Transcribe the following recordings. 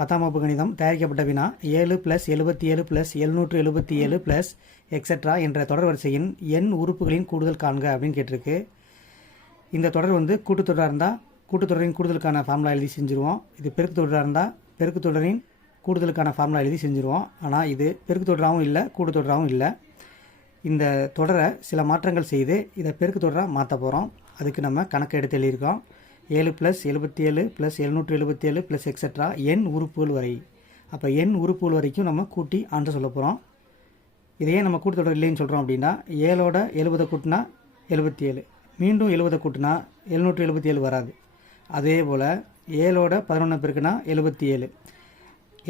10ஆம் வகுப்பு கணிதம் தயாரிக்கப்பட்ட வினா 7 + 77 + 777 + எக்ஸெட்ரா என்ற தொடர் வரிசையின் எண் உறுப்புகளின் கூடுதல் காண்க அப்படின்னு கேட்டிருக்கு. இந்த தொடர் வந்து கூட்டுத்தொடராக இருந்தால் கூட்டுத்தொடரின் கூடுதலுக்கான ஃபார்முலா எழுதி செஞ்சுருவோம். இது பெருக்கு தொடராக இருந்தால் பெருக்கு தொடரின் கூடுதலுக்கான ஃபார்முலா எழுதி செஞ்சுருவோம். ஆனால் இது பெருக்கு தொடராகவும் இல்லை கூட்டுத்தொடராகவும் இல்லை. இந்த தொடரை சில மாற்றங்கள் செய்து இதை பெருக்கு தொடராக மாற்ற போகிறோம். அதுக்கு நம்ம கணக்கு எடுத்து எழுதியிருக்கோம். 7 + 77 + 777 + எக்ஸெட்ரா எண் உறுப்புகள் வரை. அப்போ எண் உறுப்புகள் வரைக்கும் நம்ம கூட்டி ஆன்சர் சொல்ல போகிறோம். இதையே நம்ம கூட்டுத்தொடர் இல்லைன்னு சொல்கிறோம் அப்படின்னா 7ஓட 70 கூட்டினா 77, மீண்டும் 70 கூட்டினா 777 வராது. அதே போல் 7ஓட 11 பெருக்குனா 77,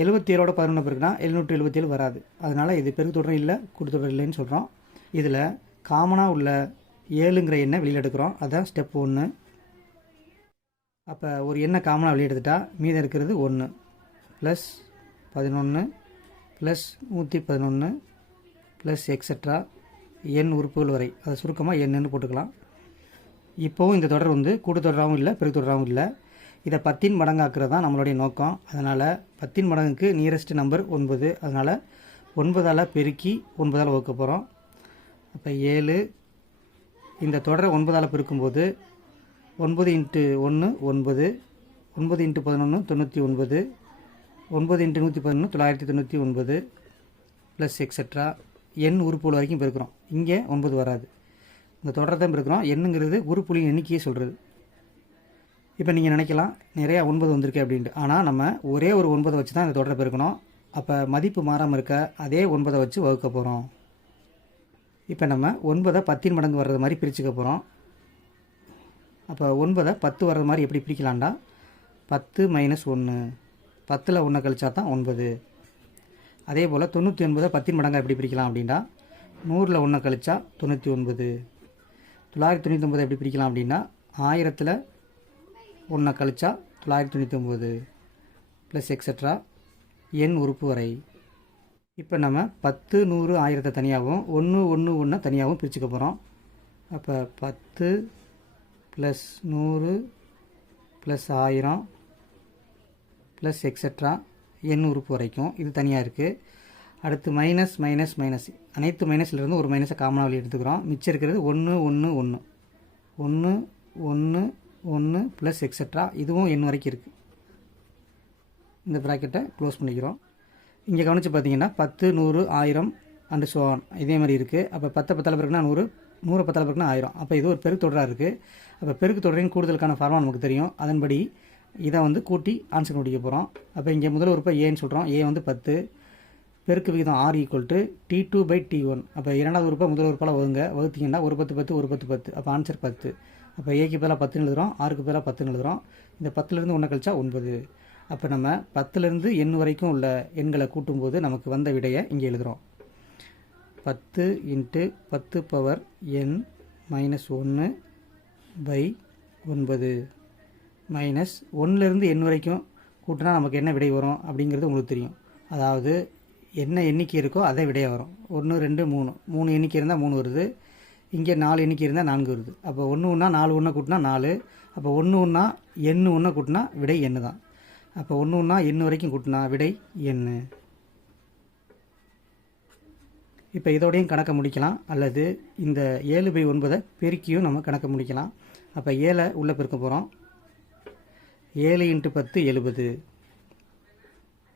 77ஓட 11 பெருக்குனா 777 வராது. அதனால் இது பெருக்கு தொடர் இல்லை கூட்டுத்தொடர் இல்லைன்னு சொல்கிறோம். இதில் காமனாக உள்ள 7ங்கிற எண்ணை வெளியில் எடுக்கிறோம். அதுதான் ஸ்டெப் 1. அப்போ ஒரு எண்ணை காமனாக வெளியே எடுத்துட்டா மீதம் இருக்கிறது 1 + 11 + 111 + எக்ஸெட்ரா எண் உறுப்புகள் வரை. அதை சுருக்கமாக எண்ணுன்னு போட்டுக்கலாம். இப்போவும் இந்த தொடர் வந்து கூட்டுத்தொடராகவும் இல்லை பெருக்கு தொடராகவும் இல்லை. இதை 10இன் மடங்காக்குறது தான் நம்மளுடைய நோக்கம். அதனால் 10இன் மடங்குக்கு நியரஸ்ட் நம்பர் 9. அதனால் 9ஆல் பெருக்கி 9ஆல் வகுக்க போகிறோம். அப்போ 7 இந்த தொடரை 9ஆல் பெருக்கும்போது 9 × 1 9, 9 × 11 99, 9 × 111 999 + எக்ஸெட்ரா எண் உறுப்புகள் வரைக்கும் பெருக்கிறோம். இங்கே 9 வராது. இந்த தொடரை தான் பெருக்கிறோம். எண்ணுங்கிறது உறுப்புகளின் எண்ணிக்கையை சொல்கிறது. இப்போ நீங்கள் நினைக்கலாம் நிறையா 9 வந்திருக்கு அப்படின்ட்டு. ஆனால் நம்ம ஒரே ஒரு 9 வச்சு தான் இந்த தொடரை பெருக்கணும். அப்போ மதிப்பு மாறாமல் இருக்க அதே 9 வச்சு வகுக்க போகிறோம். இப்போ நம்ம 9 10இன் மடங்கு வர்றது மாதிரி பிரிச்சுக்க போகிறோம். அப்போ 9 10 வர்றது மாதிரி எப்படி பிரிக்கலாம்டா 10 - 1, 10ல் 1 கழிச்சா தான் 9. அதே போல் 99 10இன் மடங்காக எப்படி பிரிக்கலாம் அப்படின்னா 100ல் 1 கழிச்சா 99. 999 எப்படி பிரிக்கலாம் அப்படின்னா 1000ல் 1 கழிச்சா 999 + எக்ஸெட்ரா எண் உறுப்பு வரை. இப்போ நம்ம 10 100 1000 தனியாகவும் 1 1 1 தனியாகவும் பிரிச்சுக்க போகிறோம். அப்போ 10 + 100 + 1000 + எக்ஸெட்ரா எண் உறுப்பு வரைக்கும் இது தனியாக இருக்குது. அடுத்து மைனஸ் மைனஸ் மைனஸ் அனைத்து மைனஸ்லேருந்து ஒரு மைனஸை காமனாக வெளியே எடுத்துக்கிறோம். மிச்சம் இருக்கிறது 1 1 1 1 1 1 + எக்ஸெட்ரா இதுவும் எண் வரைக்கும் இருக்குது. இந்த ப்ராக்கெட்டை க்ளோஸ் பண்ணிக்கிறோம். இங்கே கவனித்து பார்த்தீங்கன்னா 10 100 1000 அண்டு ஸோ ஆன் இதே மாதிரி இருக்குது. அப்போ 10 10ஆல் பெருக்குனா 100, 100 10ஆல் பெருக்குனா 1000. அப்போ இது ஒரு பெருக்கு தொடராக இருக்குது. அப்போ பெருக்கு தொடரின் கூடுதலுக்கான ஃபார்முலா நமக்கு தெரியும். அதன்படி இதை வந்து கூட்டி ஆன்சர் கண்டுபிடிக்க போகிறோம். அப்போ இங்கே முதல் உறுப்பை ஏன்னு சொல்கிறோம். ஏ வந்து 10, பெருக்கு விகிதம் R = T2/T1. அப்போ இரண்டாவது உறுப்பை முதல் உறுப்பால் வகுத்தீங்கன்னா ஒரு 10 10 ஒரு 10 10. அப்போ ஆன்சர் 10. அப்போ ஏக்கு பதிலாக 10 எழுதுகிறோம், ஆருக்கு பதிலாக 10 எழுதுகிறோம். இந்த 10லேருந்து 1 கழிச்சா 9. அப்போ நம்ம 10லேருந்து எண் வரைக்கும் உள்ள எண்களை கூட்டும்போது நமக்கு வந்த விடையை இங்கே எழுதுகிறோம். 10 × 10⁻n - 1/9 மைனஸ் 1லேருந்து எண் வரைக்கும் கூட்டினா நமக்கு என்ன விடை வரும் அப்படிங்கிறது உங்களுக்கு தெரியும். அதாவது என்ன எண்ணிக்கை இருக்கோ அதே விடையாக வரும். 1 2 3 3 எண்ணிக்கை இருந்தால் 3 வருது. இங்கே 4 எண்ணிக்கை இருந்தால் 4 வருது. அப்போ 1 1 4 1 கூட்டினா 4. அப்போ 1 1 எண் 1 கூட்டினா விடை எண்ணு தான். அப்போ 1 1 எண் வரைக்கும் கூட்டினா விடை எண்ணு. இப்போ இதோடையும் கணக்கை முடிக்கலாம். அல்லது இந்த 7/9 பெருக்கியும் நம்ம கணக்கை முடிக்கலாம். அப்போ 7 உள்ளே பெருக்க போகிறோம். 7 × 10 70,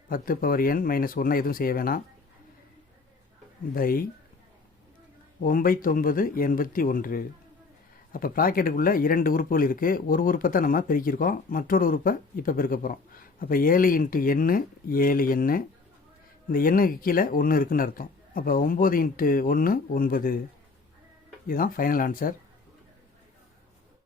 10⁻n - 1 எதுவும் செய்ய வேணாம், /9981. அப்போ ப்ராக்கெட்டுக்குள்ளே 2 உறுப்புகள் இருக்குது. ஒரு உறுப்பை தான் நம்ம பெருக்கியிருக்கோம், மற்றொரு உறுப்பை இப்போ பெருக்க போகிறோம். அப்போ 7 × n 7 n, இந்த எண்ணுக்கு கீழே 1 இருக்குதுன்னு அர்த்தம். அப்போ 9 × 1 9. இதுதான் ஃபைனல் ஆன்சர்.